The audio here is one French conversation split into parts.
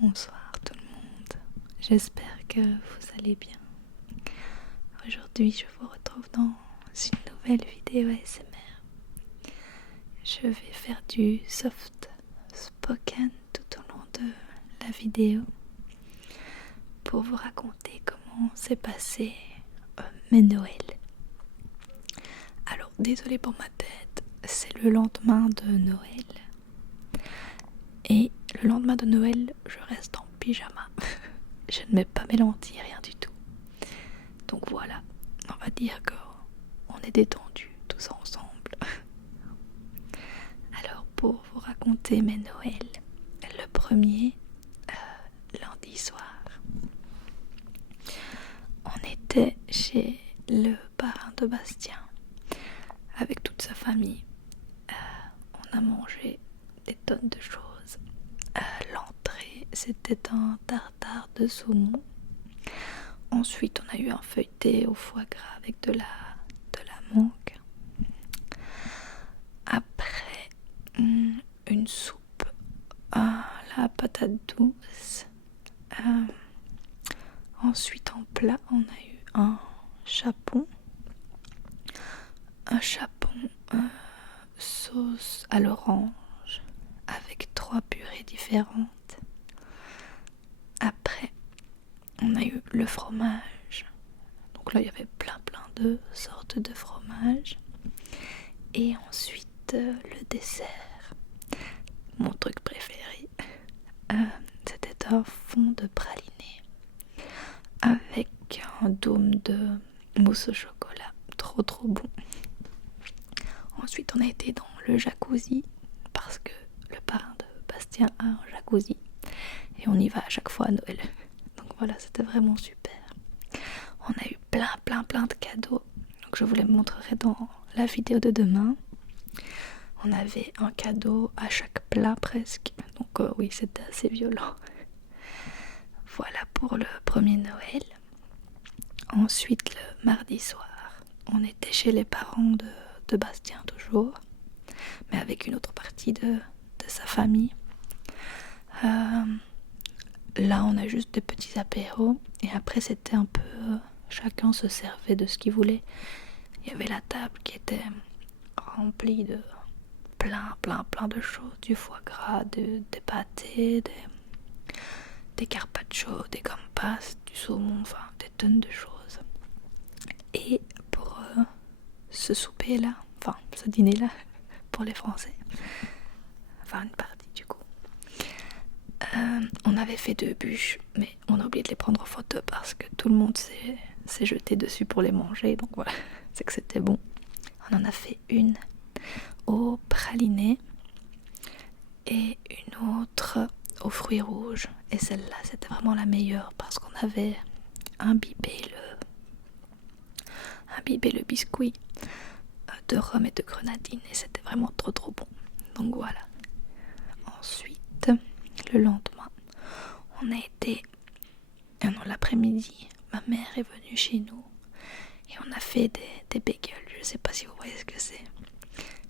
Bonsoir tout le monde, j'espère que vous allez bien. Aujourd'hui je vous retrouve dans une nouvelle vidéo ASMR. Je vais faire du soft spoken tout au long de la vidéo pour vous raconter comment s'est passé mes Noëls. Alors désolé pour ma tête, c'est le lendemain de Noël. Et le lendemain de Noël, je reste en pyjama. Je ne mets pas mes lentilles, rien du tout. Donc voilà, on va dire qu'on est détendus tous ensemble. Alors pour vous raconter mes Noëls, le premier, lundi soir, on était chez le parrain de Bastien avec toute sa famille. On a mangé des tonnes de choses. L'entrée, c'était un tartare de saumon. Ensuite, on a eu un feuilleté au foie gras avec de la mangue. Après, une soupe à la patate douce. Ensuite, en plat, on a eu un chapon. Sauce à l'orange avec 3 purées différentes. Après, on a eu le fromage. Donc là, il y avait plein de sortes de fromage. Et ensuite, le dessert. Mon truc préféré, c'était un fond de praliné avec un dôme de mousse au chocolat. Trop bon. Ensuite, on a été dans le jacuzzi parce que le parrain de Bastien a un jacuzzi et on y va à chaque fois à Noël. Donc voilà, c'était vraiment super. On a eu plein de cadeaux. Donc je vous les montrerai dans la vidéo de demain. On avait un cadeau à chaque plat presque. Donc oui, c'était assez violent. Voilà pour le premier Noël. Ensuite, le mardi soir, on était chez les parents de Bastien toujours, mais avec une autre partie de sa famille. Là, on a juste des petits apéros et après c'était un peu chacun se servait de ce qu'il voulait. Il y avait la table qui était remplie de plein de choses, du foie gras, des pâtés, des carpaccio, des gambas, du saumon, enfin des tonnes de choses. Et pour ce souper-là, enfin ce dîner-là, pour les Français, enfin une partie du coup, on avait fait 2 bûches, mais on a oublié de les prendre en photo parce que tout le monde s'est jeté dessus pour les manger, donc voilà, c'est que c'était bon. On en a fait une au praliné et une autre aux fruits rouges, et celle-là c'était vraiment la meilleure parce qu'on avait imbibé le biscuit de rhum et de grenadine et c'était vraiment trop bon. Donc voilà. Ensuite, le lendemain, on a été l'après-midi, ma mère est venue chez nous et on a fait des bagels. Je sais pas si vous voyez ce que c'est.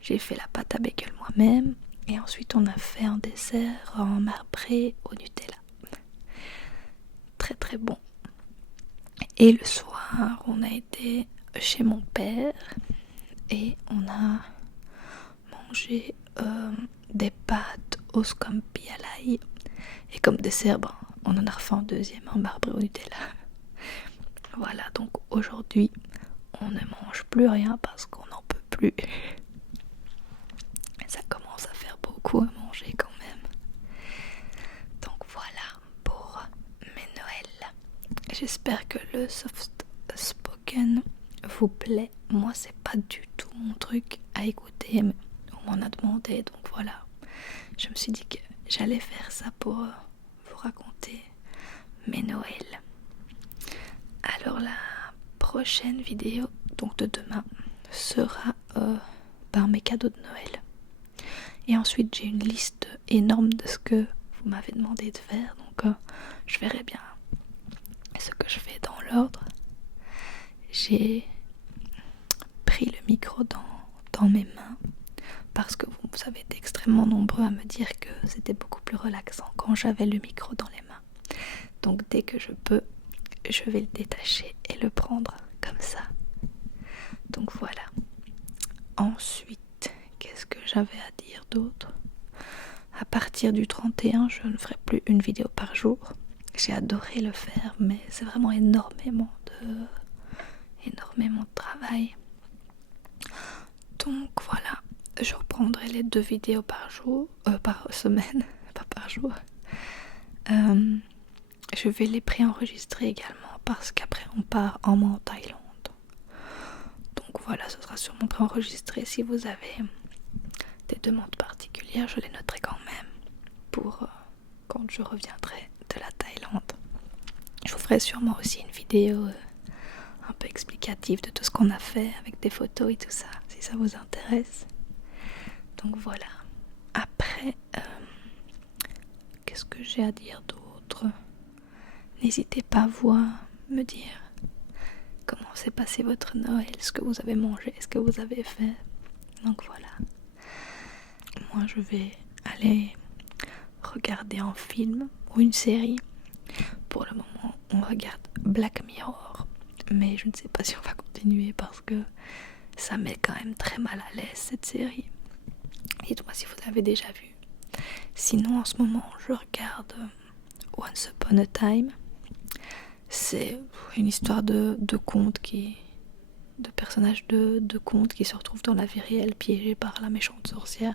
J'ai fait la pâte à bagel moi-même et ensuite on a fait un dessert en marbré au Nutella. Très bon. Et le soir, on a été chez mon père et on a mangé des pâtes au scampi à l'ail. Et comme dessert, on en a refait un deuxième en marbré au Nutella. Voilà, donc aujourd'hui, on ne mange plus rien parce qu'on n'en peut plus. Ça commence à faire beaucoup à manger quand même. Donc voilà pour mes Noëls. J'espère que le soft spoken vous plaît. Moi, c'est pas du tout mon truc à écouter, mais on m'en a demandé, donc voilà. Je me suis dit que j'allais faire ça pour vous raconter mes Noëls. Alors la prochaine vidéo, donc de demain, sera mes cadeaux de Noël. Et ensuite j'ai une liste énorme de ce que vous m'avez demandé de faire, donc je verrai bien ce que je fais dans l'ordre. J'ai pris le micro dans mes mains parce que vous avez été extrêmement nombreux à me dire que c'était beaucoup plus relaxant quand j'avais le micro dans les mains. Donc dès que je peux, je vais le détacher et le prendre comme ça. Donc voilà. Ensuite, qu'est-ce que j'avais à dire d'autre? À partir du 31, je ne ferai plus une vidéo par jour. J'ai adoré le faire, mais c'est vraiment énormément de travail. Donc voilà, je reprendrai les 2 vidéos par jour, par semaine, pas par jour. Je vais les préenregistrer également parce qu'après on part en mois en Thaïlande. Donc voilà, ce sera sûrement préenregistré. Si vous avez des demandes particulières, je les noterai quand même pour quand je reviendrai de la Thaïlande. Je vous ferai sûrement aussi une vidéo un peu explicative de tout ce qu'on a fait avec des photos et tout ça, si ça vous intéresse. Donc voilà. Après, qu'est-ce que j'ai à dire d'autre? N'hésitez pas vous à me dire comment s'est passé votre Noël, ce que vous avez mangé, ce que vous avez fait. Donc voilà. Moi je vais aller regarder un film ou une série. Pour le moment, on regarde Black Mirror. Mais je ne sais pas si on va continuer parce que ça met quand même très mal à l'aise cette série. Dites-moi si vous l'avez déjà vu. Sinon en ce moment je regarde Once Upon a Time. C'est une histoire de personnages de contes qui se retrouvent dans la vie réelle piégés par la méchante sorcière.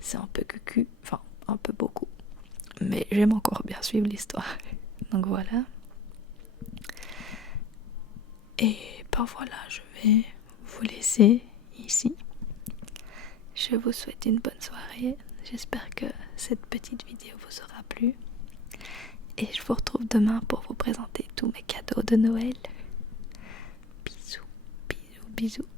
C'est un peu cucu, enfin un peu beaucoup. Mais j'aime encore bien suivre l'histoire. Donc voilà. Et ben voilà, je vais vous laisser ici. Je vous souhaite une bonne soirée. J'espère que cette petite vidéo vous aura plu. Et je vous retrouve demain pour vous présenter tous mes cadeaux de Noël. Bisous, bisous, bisous.